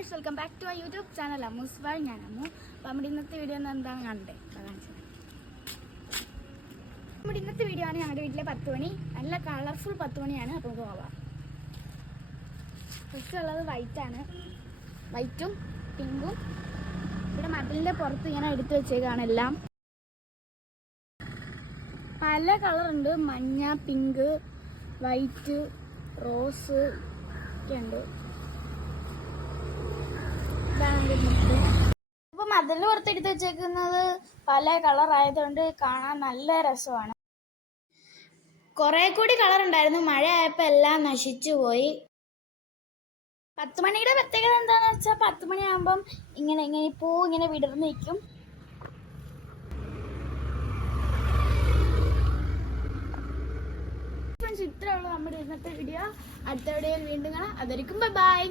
Guys, welcome back to YouTube channel Ammu's World. ഞാൻ അമ്മു. അപ്പോൾ നമ്മുടെ ഇന്നത്തെ വീഡിയോ എന്താണ് കണ്ടേ നമ്മുടെ ഇന്നത്തെ വീഡിയോ ആണ് ഞങ്ങളുടെ വീട്ടിലെ 10 മണി. നല്ല കളർഫുൾ 10 മണിയാണ്. അപ്പോൾ നമുക്ക് പോവാം. ഫസ്റ്റ് ഉള്ളത് വൈറ്റാണ്, വൈറ്റും പിങ്കും. ഇവിടെ മതിലിൻ്റെ പുറത്ത് ഇങ്ങനെ എടുത്തു വെച്ചേക്കാണ് എല്ലാം. പല കളറുണ്ട്, മഞ്ഞ, പിങ്ക്, വൈറ്റ്, റോസ് ഒക്കെ ഉണ്ട്. അപ്പൊ മതിലിന് പുറത്തെടുത്ത് വെച്ചേക്കുന്നത് പല കളർ ആയതുകൊണ്ട് കാണാൻ നല്ല രസമാണ്. കുറെ കൂടി കളർ ഉണ്ടായിരുന്നു, മഴ ആയപ്പോ എല്ലാം നശിച്ചു പോയി. 10 മണിയുടെ പ്രത്യേകത എന്താന്ന് വെച്ചാൽ 10 മണിയാകുമ്പം ഇങ്ങനെ പൂ ഇങ്ങനെ വിടർന്ന് നിൽക്കും. ഇത്രേ ഉള്ളൂ നമ്മുടെ ഇന്നത്തെ വീഡിയോ. അടുത്ത വീഡിയോയിൽ വീണ്ടും കാണാം. അതായിരിക്കും ബൈ.